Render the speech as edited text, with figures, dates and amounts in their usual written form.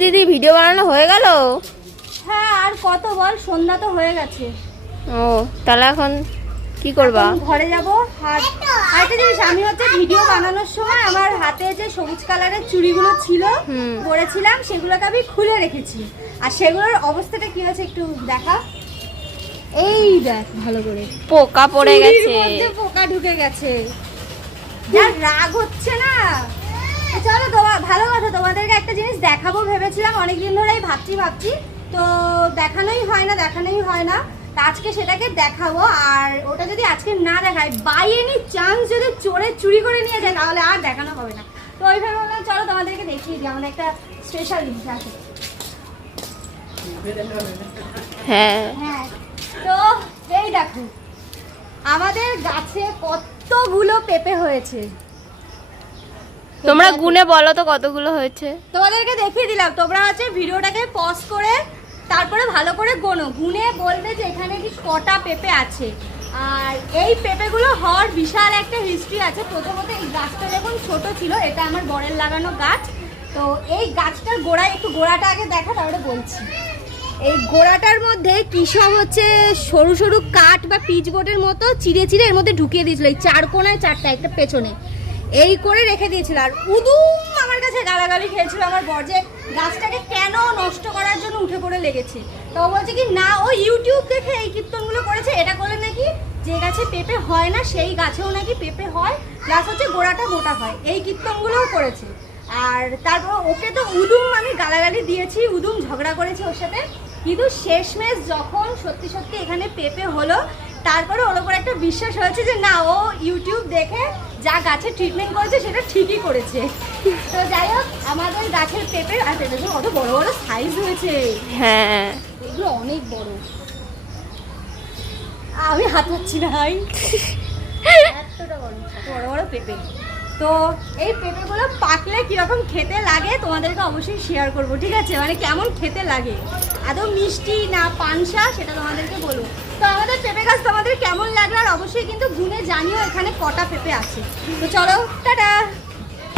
দিদি ভিডিও বানানো হয়ে গেল? হ্যাঁ, আর কত বল, সন্ধ্যা তো হয়ে গেছে। ও তাহলে এখন কি করবা? ঘরে যাবো। আর একটা জিনিস, আমি হচ্ছে ভিডিও বানানোর সময় আমার হাতে যে সবুজ কালারের চুড়িগুলো ছিল পরেছিলাম, সেগুলোকে আমি খুলে রেখেছি। আর সেগুলোর অবস্থাটা কি হয়েছে একটু দেখা। এই দেখ ভালো করে, পোকা পড়ে গেছে। পোকা ঢুকে গেছে। যা রাগ হচ্ছে না। চলো ভালো কথা, তোমাদেরকে একটা জিনিস দেখাবো ভেবেছিলাম, অনেকদিন ধরেই ভাবছি তো দেখানোই হয় না। আজকে সেটাকে দেখাবো। আর ওটা যদি আজকে না দেখায়, বাই এনি চান্স যদি চুরি করে নিয়ে যায়, তাহলে আর দেখানো হবে না। তো ওইভাবে বললাম চলো তোমাদেরকে দেখিয়ে দিই, আমাদের একটা স্পেশাল জিনিস আছে। হ্যাঁ হ্যাঁ, তো এই দেখো আমাদের গাছে কতগুলো পেঁপে হয়েছে। তোমরা গুনে বলো তো কতগুলো হয়েছে। তোমাদেরকে দেখিয়ে দিলাম, তোমরা হচ্ছে ভিডিওটাকে পজ করে তারপরে ভালো করে গুনে বলবে যে এখানে কি কটা পেঁপে আছে। আর এই পেঁপেগুলো হওয়ার বিশাল একটা হিস্ট্রি আছে। প্রথমত এই গাছটা যখন ছোট ছিল, এটা আমার বরের লাগানো গাছ, তো এই গাছটার গোড়ায় একটু গোড়াটা আগে দেখা, তারপরে বলছি। এই গোড়াটার মধ্যে কিসব হচ্ছে সরু সরু কাঠ বা পিচ বোর্ডের মতো চিড়ে এর মধ্যে ঢুকিয়ে দিয়েছিল। এই চার কোনায় চারটা, একটা পেছনে এই করে রেখে দিয়েছিল। আর উদুম আমার কাছে গালাগালি খেয়েছিল আমার বর, যে গাছটাকে কেন নষ্ট করার জন্য উঠে পড়ে লেগেছে। তো বলছে কি না, ও ইউটিউব দেখে এই কীর্তনগুলো করেছে। এটা করলে নাকি যে গাছে পেঁপে হয় না সেই গাছেও নাকি পেঁপে হয়, প্লাস হচ্ছে গোড়াটা মোটা হয়, এই কীর্তনগুলোও করেছে। আর তারপর ওকে তো উদুম আমি গালাগালি দিয়েছি, উদুম ঝগড়া করেছি ওর সাথে। কিন্তু শেষমেশ যখন সত্যি এখানে পেঁপে হলো, তারপরে ওর ওপর একটা বিশ্বাস হয়েছে যে না, ও ইউটিউব দেখে যা গাছের ট্রিটমেন্ট করেছে সেটা ঠিকই করেছে। তো যাই হোক, আমাদের গাছের পেঁপে, আর পেঁপেগুলো কত বড় বড় সাইজ হয়েছে। হ্যাঁ, এগুলো অনেক বড়, আমি হাত পাচ্ছি না ভাই, এতটা বড় বড় বড় পেঁপে। তো এই পেঁপেগুলো পাকলে কিরকম খেতে লাগে তোমাদেরকে অবশ্যই শেয়ার করব, ঠিক আছে? মানে কেমন খেতে লাগে, আদৌ মিষ্টি না পানসা, সেটা তোমাদেরকে বলবো। তো আমাদের পেঁপে গাছ তোমাদের কেমন লাগলো, আর অবশ্যই কিন্তু গুনে জানিও এখানে কটা পেঁপে আছে। তো চলো, টাটা।